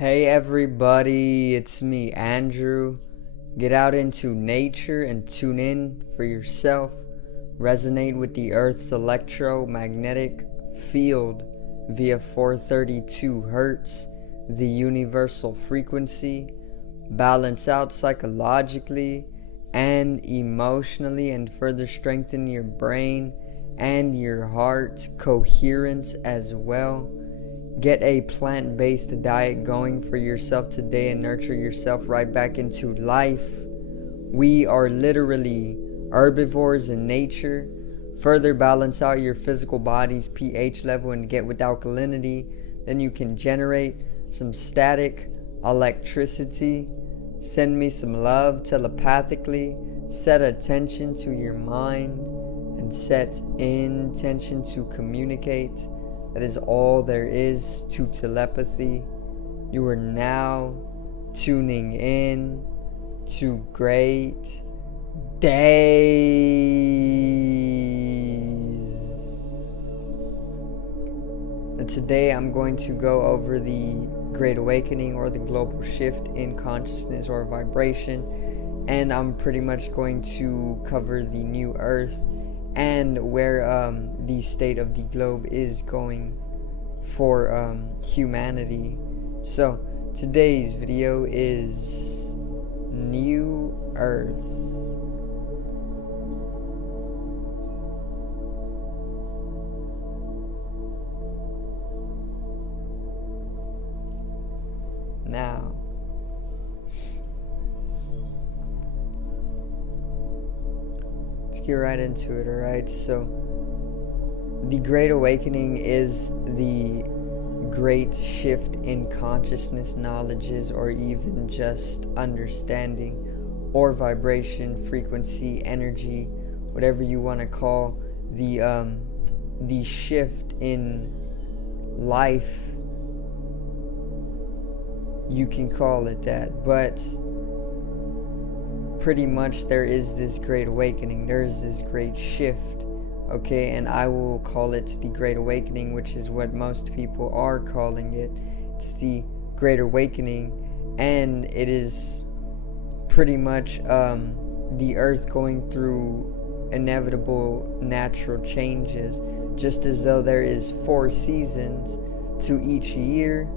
Hey everybody, it's me, Andrew. Get out into nature and tune in for yourself. Resonate with the Earth's electromagnetic field via 432 Hertz, the universal frequency. Balance out psychologically and emotionally, and further strengthen your brain and your heart coherence as well. Get a plant-based diet going for yourself today and nurture yourself right back into life. We are literally herbivores in nature. Further balance out your physical body's pH level and get with alkalinity. Then you can generate some static electricity. Send me some love telepathically. Set attention to your mind and set intention to communicate. That is all there is to telepathy. You are now tuning in to great days. And today I'm going to go over the Great Awakening, or the global shift in consciousness or vibration. And I'm pretty much going to cover the new Earth and where the state of the globe is going for humanity. So today's video is New Earth. Now, let's get right into it, alright? So, the Great Awakening is the great shift in consciousness, knowledges, or even just understanding, or vibration, frequency, energy, whatever you want to call the shift in life. You can call it that, but pretty much there is this Great Awakening. There's this great shift, okay? And I will call it the Great Awakening, which is what most people are calling it. It's the Great Awakening, and it is pretty much the Earth going through inevitable natural changes. Just as though there is 4 seasons to each year,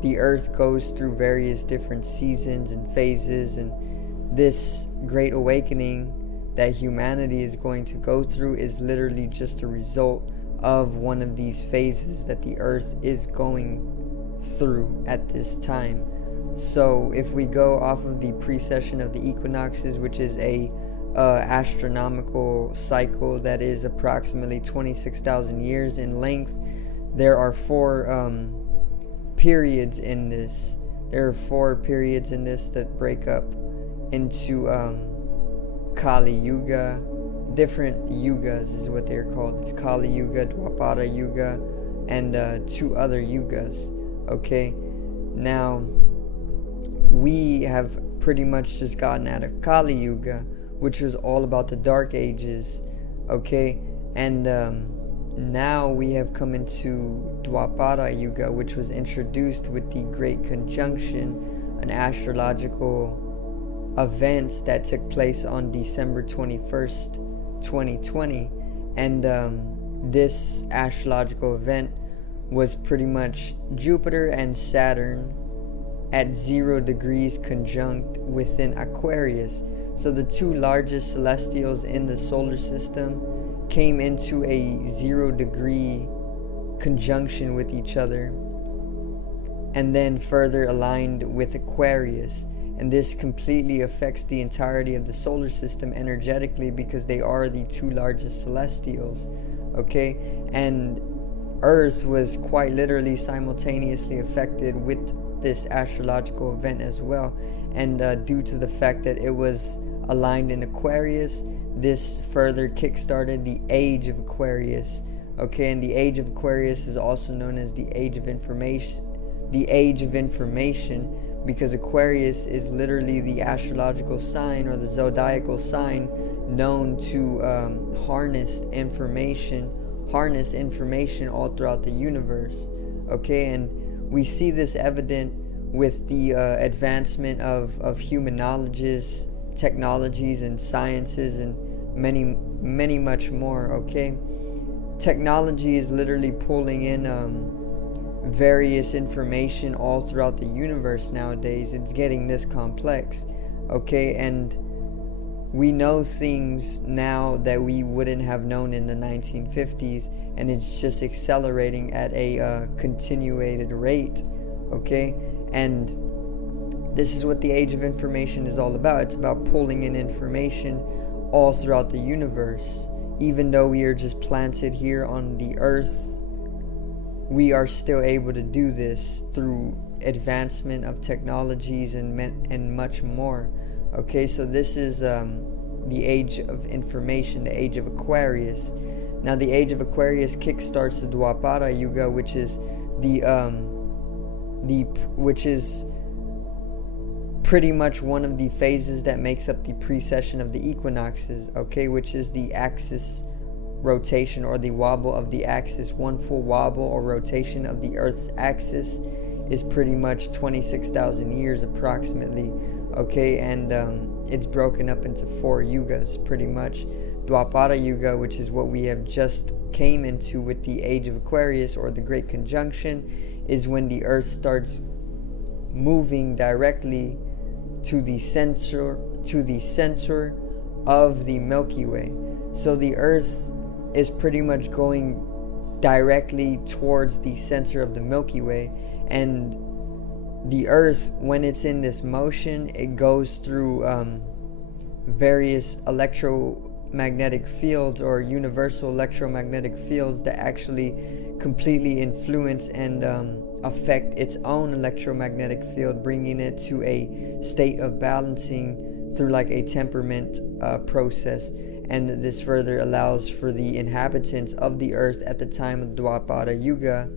the Earth goes through various different seasons and phases, and this Great Awakening that humanity is going to go through is literally just a result of one of these phases that the Earth is going through at this time. So if we go off of the precession of the equinoxes, which is a astronomical cycle that is approximately 26,000 years in length, there are 4 periods in this. There are 4 periods in this that break up into Kali Yuga. Different yugas is what they're called. It's Kali Yuga, Dwapada Yuga, and 2 other yugas. Okay, now we have pretty much just gotten out of Kali Yuga, which was all about the Dark Ages. Okay, and now we have come into Dwapada Yuga, which was introduced with the Great Conjunction, an astrological event that took place on December 21st, 2020. And this astrological event was pretty much Jupiter and Saturn at 0 degrees conjunct within Aquarius. So the 2 largest celestials in the solar system came into a 0 degree conjunction with each other, and then further aligned with Aquarius. And this completely affects the entirety of the solar system energetically, because they are the 2 largest celestials. Okay, and Earth was quite literally simultaneously affected with this astrological event as well. And due to the fact that it was aligned in Aquarius, this further kick-started the Age of Aquarius. Okay, and the Age of Aquarius is also known as the Age of Information. The Age of Information, because Aquarius is literally the astrological sign, or the zodiacal sign, known to harness information all throughout the universe. Okay, and we see this evident with the advancement of human knowledges, technologies, and sciences, and many much more. Okay, technology is literally pulling in various information all throughout the universe nowadays. It's getting this complex. Okay, and we know things now that we wouldn't have known in the 1950s, and it's just accelerating at a continuated rate. Okay, and this is what the age of information is all about. It's about pulling in information all throughout the universe. Even though we are just planted here on the earth, we are still able to do this through advancement of technologies and much more. Okay, so this is the age of information, the age of Aquarius. Now, the age of Aquarius kickstarts the Dwapada Yuga, which is which is pretty much one of the phases that makes up the precession of the equinoxes. Okay, which is the axis rotation, or the wobble of the axis. One full wobble or rotation of the Earth's axis is pretty much 26,000 years approximately. Okay, and it's broken up into 4 yugas pretty much. Dwapada Yuga, which is what we have just came into with the age of Aquarius, or the Great Conjunction, is when the Earth starts moving directly to the center of the Milky Way. So the Earth is pretty much going directly towards the center of the Milky Way, and the Earth, when it's in this motion, it goes through various electromagnetic fields, or universal electromagnetic fields, that actually completely influence and affect its own electromagnetic field, bringing it to a state of balancing through like a temperament process. And this further allows for the inhabitants of the Earth at the time of Dwapada Yuga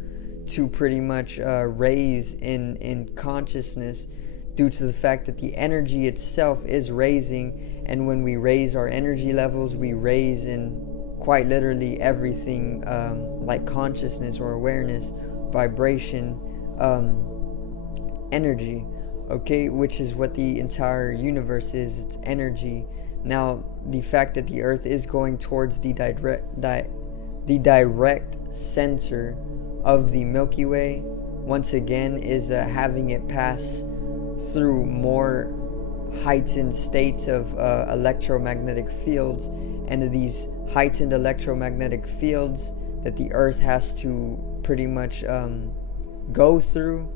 to pretty much raise in consciousness, due to the fact that the energy itself is raising. And when we raise our energy levels, we raise in quite literally everything, like consciousness or awareness, vibration, energy. Okay, which is what the entire universe is. It's energy. Now, the fact that the Earth is going towards the direct center of the Milky Way, once again, is having it pass through more heightened states of electromagnetic fields. And these heightened electromagnetic fields that the Earth has to pretty much go through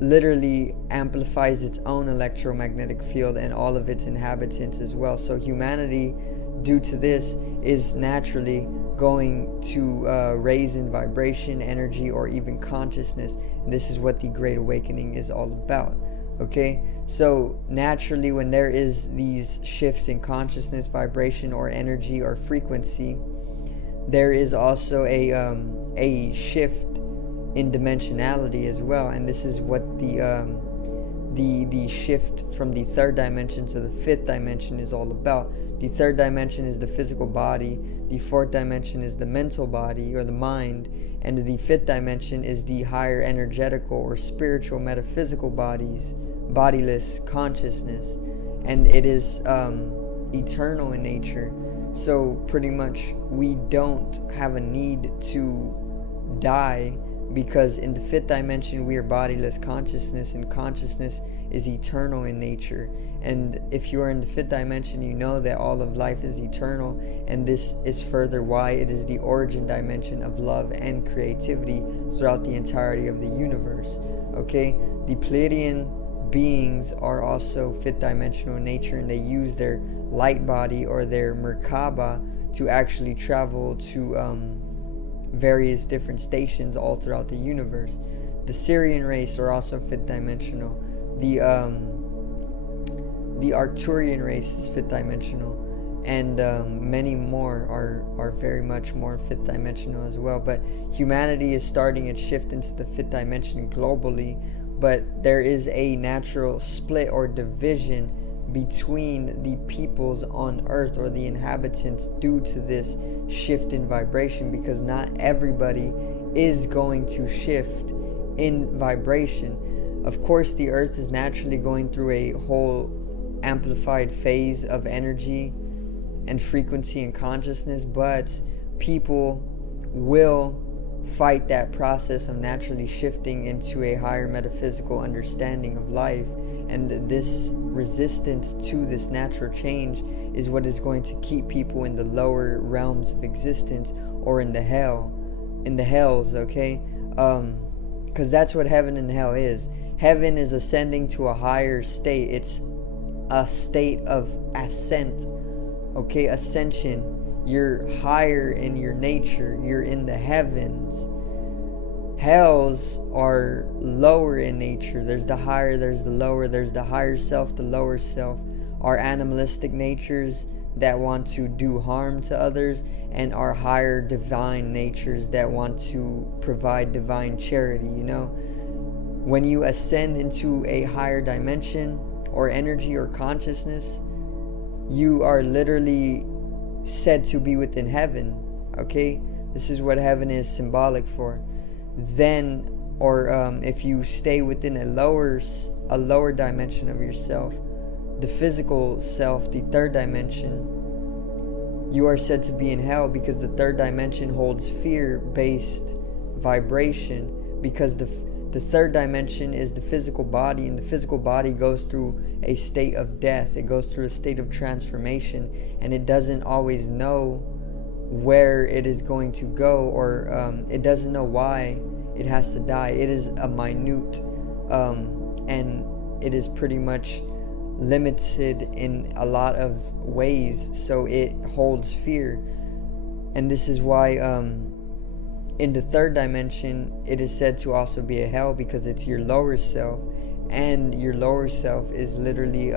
literally amplifies its own electromagnetic field and all of its inhabitants as well. So humanity, due to this, is naturally going to raise in vibration, energy, or even consciousness. And this is what the Great Awakening is all about. Okay, so naturally, when there is these shifts in consciousness, vibration, or energy, or frequency, there is also a shift in dimensionality as well. And this is what the shift from the third dimension to the fifth dimension is all about. The third dimension is the physical body, the fourth dimension is the mental body, or the mind, and the fifth dimension is the higher energetical or spiritual metaphysical bodies, bodiless consciousness, and it is eternal in nature. So pretty much we don't have a need to die, because in the fifth dimension we are bodiless consciousness, and consciousness is eternal in nature. And if you are in the fifth dimension, you know that all of life is eternal, and this is further why it is the origin dimension of love and creativity throughout the entirety of the universe. Okay, the Pleiadian beings are also fifth dimensional in nature, and they use their light body, or their Merkaba, to actually travel to various different stations all throughout the universe. The Syrian race are also fifth dimensional. The Arcturian race is fifth dimensional, and many more are very much more fifth dimensional as well. But humanity is starting its shift into the fifth dimension globally, but there is a natural split or division between the peoples on earth, or the inhabitants, due to this shift in vibration, because not everybody is going to shift in vibration. Of course, the earth is naturally going through a whole amplified phase of energy and frequency and consciousness, but people will fight that process of naturally shifting into a higher metaphysical understanding of life. And this resistance to this natural change is what is going to keep people in the lower realms of existence, or in the hells, okay? Because that's what heaven and hell is. Heaven is ascending to a higher state. It's a state of ascent, okay? Ascension. You're higher in your nature. You're in the heavens. Hells are lower in nature. There's the higher, there's the lower. There's the higher self, the lower self. Our animalistic natures that want to do harm to others, and our higher divine natures that want to provide divine charity, you know? When you ascend into a higher dimension or energy or consciousness, you are literally said to be within heaven, okay? This is what heaven is symbolic for. Then, or if you stay within a lower dimension of yourself, the physical self, the third dimension, you are said to be in hell, because the third dimension holds fear-based vibration, because the third dimension is the physical body, and the physical body goes through a state of death. It goes through a state of transformation, and it doesn't always know where it is going to go, or it doesn't know why it has to die. It is a minute, and it is pretty much limited in a lot of ways, so it holds fear. And this is why in the third dimension it is said to also be a hell, because it's your lower self, and your lower self is literally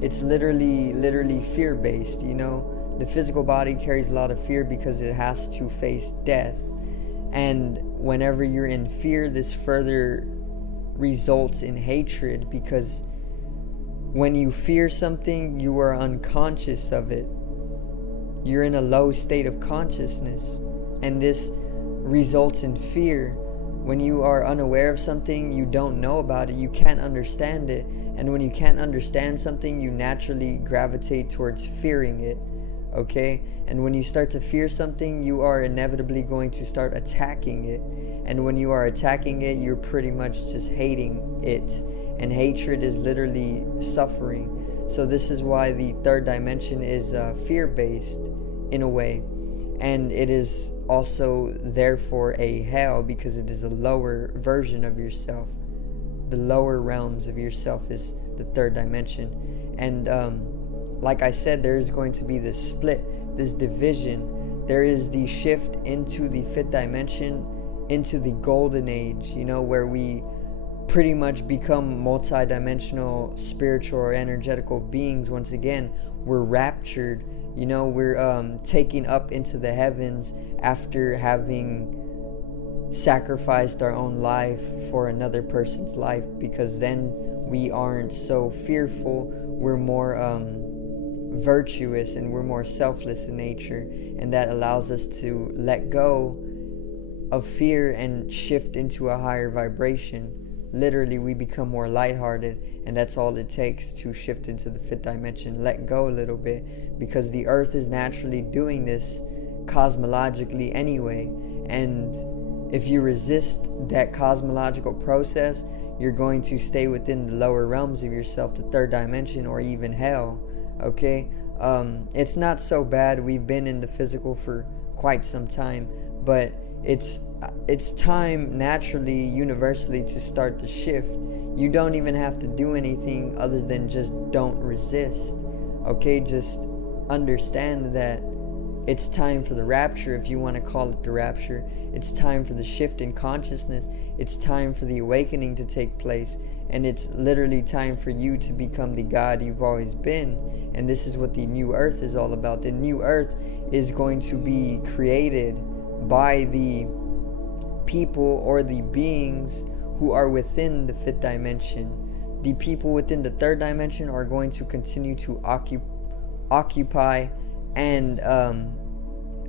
it's literally fear-based, you know? The physical body carries a lot of fear because it has to face death, and whenever you're in fear, this further results in hatred, because when you fear something, you are unconscious of it. You're in a low state of consciousness, and this results in fear. When you are unaware of something, you don't know about it, you can't understand it, and when you can't understand something, you naturally gravitate towards fearing it, okay? And when you start to fear something, you are inevitably going to start attacking it, and when you are attacking it, you're pretty much just hating it, and hatred is literally suffering. So this is why the third dimension is fear-based in a way, and it is also therefore a hell, because it is a lower version of yourself. The lower realms of yourself is the third dimension. And like I said, there is going to be this split, this division. There is the shift into the fifth dimension, into the golden age, you know, where we pretty much become multi-dimensional spiritual or energetical beings. Once again, we're raptured, you know, we're taken up into the heavens after having sacrificed our own life for another person's life, because then we aren't so fearful, we're more virtuous, and we're more selfless in nature, and that allows us to let go of fear and shift into a higher vibration. Literally, we become more lighthearted, and that's all it takes to shift into the fifth dimension. Let go a little bit, because the earth is naturally doing this cosmologically anyway, and if you resist that cosmological process, you're going to stay within the lower realms of yourself, the third dimension, or even hell, okay? It's not so bad. We've been in the physical for quite some time, but it's time naturally, universally, to start the shift. You don't even have to do anything other than just don't resist, okay? Just understand that it's time for the rapture, if you want to call it the rapture. It's time for the shift in consciousness. It's time for the awakening to take place, and it's literally time for you to become the God you've always been. And this is what the new earth is all about. The new earth is going to be created by the people or the beings who are within the fifth dimension. The people within the third dimension are going to continue to occupy and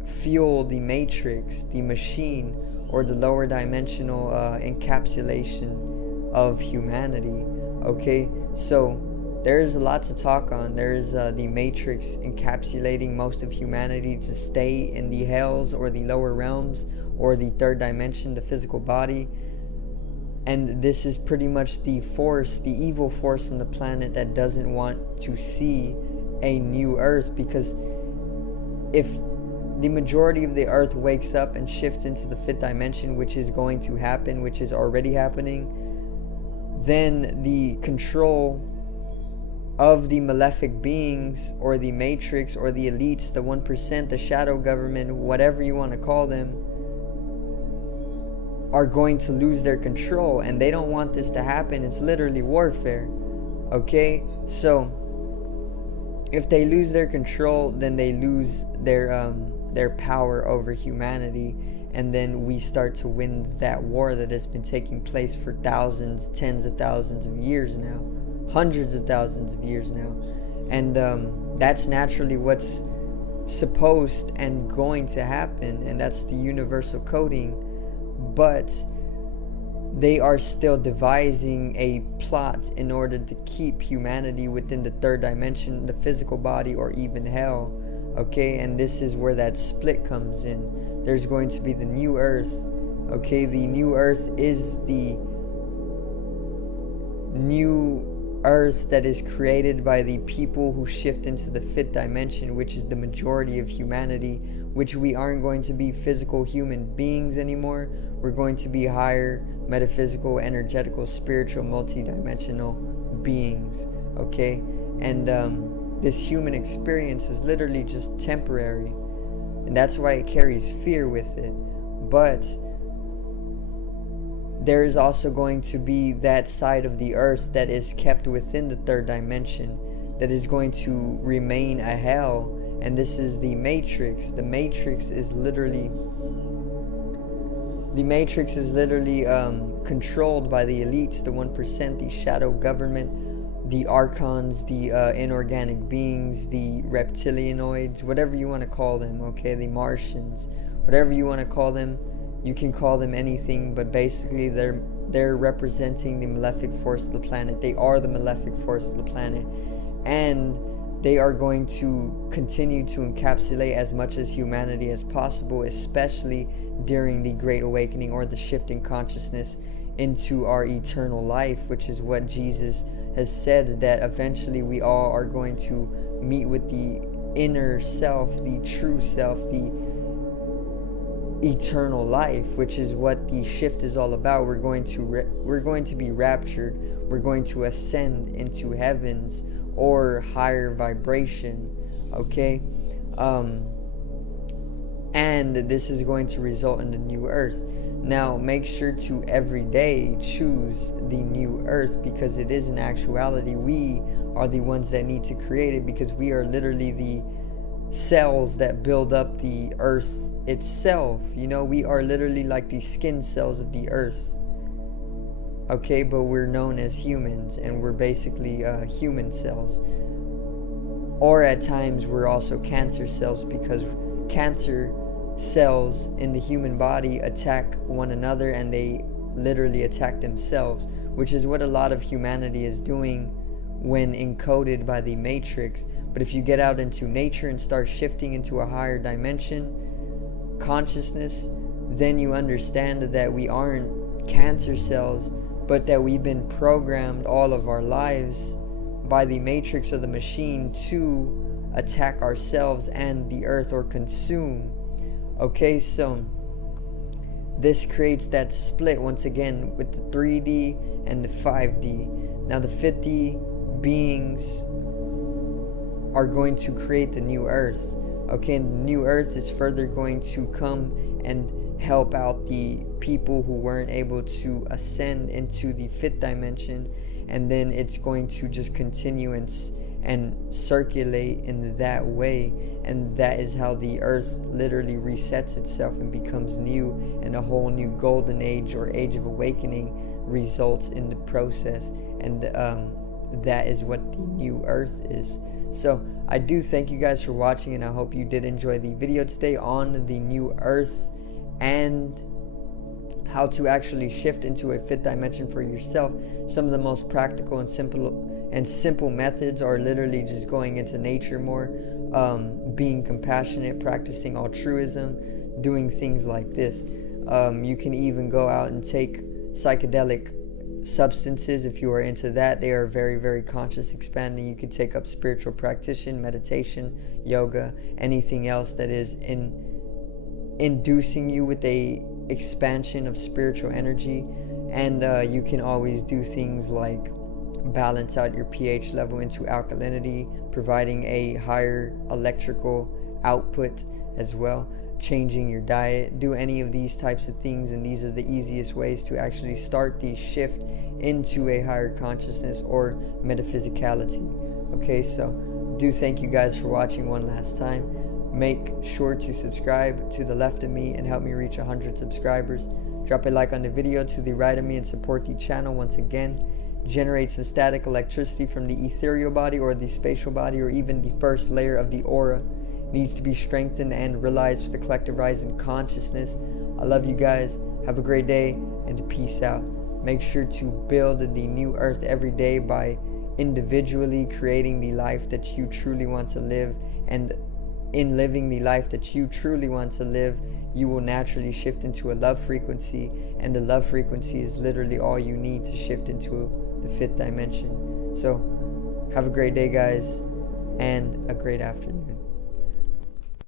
fuel the matrix, the machine, or the lower dimensional encapsulation of humanity. Okay, so there's a lot to talk on. There's the Matrix encapsulating most of humanity to stay in the hells or the lower realms or the third dimension, the physical body. And this is pretty much the force, the evil force on the planet that doesn't want to see a new earth, because if the majority of the earth wakes up and shifts into the fifth dimension, which is going to happen, which is already happening, then the control of the malefic beings or the Matrix or the elites, the 1%, the shadow government, whatever you want to call them, are going to lose their control, and they don't want this to happen. It's literally warfare. Okay, so if they lose their control, then they lose their power over humanity, and then we start to win that war that has been taking place for thousands, tens of thousands of years now, hundreds of thousands of years now. And that's naturally what's supposed and going to happen, and that's the universal coding. But they are still devising a plot in order to keep humanity within the third dimension, the physical body, or even hell. Okay, and this is where that split comes in. There's going to be the new earth. Okay, the new earth is the new earth that is created by the people who shift into the fifth dimension, which is the majority of humanity, which we aren't going to be physical human beings anymore. We're going to be higher metaphysical, energetical, spiritual, multi-dimensional beings. Okay, and this human experience is literally just temporary, and that's why it carries fear with it. But there is also going to be that side of the earth that is kept within the third dimension, that is going to remain a hell, and this is the Matrix. The Matrix is literally controlled by the elites, the 1%, the shadow government, the archons, the inorganic beings, the reptilianoids, whatever you want to call them. Okay, the Martians, whatever you want to call them. You can call them anything, but basically they're representing the malefic force of the planet. They are the malefic force of the planet, and they are going to continue to encapsulate as much as humanity as possible, especially during the Great Awakening, or the shift in consciousness into our eternal life, which is what Jesus has said, that eventually we all are going to meet with the inner self, the true self, the eternal life, which is what the shift is all about. We're going to be raptured. We're going to ascend into heavens or higher vibration. Okay, and this is going to result in the new earth. Now make sure to every day choose the new earth, because it is in actuality we are the ones that need to create it, because we are literally the cells that build up the earth itself. You know, we are literally like the skin cells of the earth. Okay, but we're known as humans, and we're basically human cells. Or at times we're also cancer cells, because cancer cells in the human body attack one another, and they literally attack themselves, which is what a lot of humanity is doing when encoded by the Matrix. But if you get out into nature and start shifting into a higher dimension consciousness, then you understand that we aren't cancer cells, but that we've been programmed all of our lives by the Matrix or the machine to attack ourselves and the earth, or consume. Okay, so this creates that split once again with the 3D and the 5D. Now the 5D beings are going to create the new earth. Okay, and the new earth is further going to come and help out the people who weren't able to ascend into the fifth dimension, and then it's going to just continue and circulate in that way, and that is how the earth literally resets itself and becomes new, and a whole new golden age or age of awakening results in the process, and that is what the new earth is. So I do thank you guys for watching, and I hope you did enjoy the video today on the new earth and how to actually shift into a fifth dimension for yourself. Some of the most practical and simple methods are literally just going into nature more, being compassionate, practicing altruism, doing things like this. You can even go out and take psychedelic substances if you are into that. They are very, very conscious expanding. You could take up spiritual practitioner, meditation, yoga, anything else that is inducing you with a expansion of spiritual energy. And you can always do things like balance out your pH level into alkalinity, providing a higher electrical output as well, changing your diet. Do any of these types of things, and these are the easiest ways to actually start the shift into a higher consciousness or metaphysicality. Okay, so do thank you guys for watching one last time. Make sure to subscribe to the left of me and help me reach 100 subscribers. Drop a like on the video to the right of me and support the channel once again. Generate some static electricity from the ethereal body or the spatial body, or even the first layer of the aura needs to be strengthened and realized for the collective rise in consciousness. I love you guys. Have a great day and peace out. Make sure to build the new earth every day by individually creating the life that you truly want to live, and in living the life that you truly want to live, you will naturally shift into a love frequency, and the love frequency is literally all you need to shift into the fifth dimension. So have a great day, guys, and a great afternoon.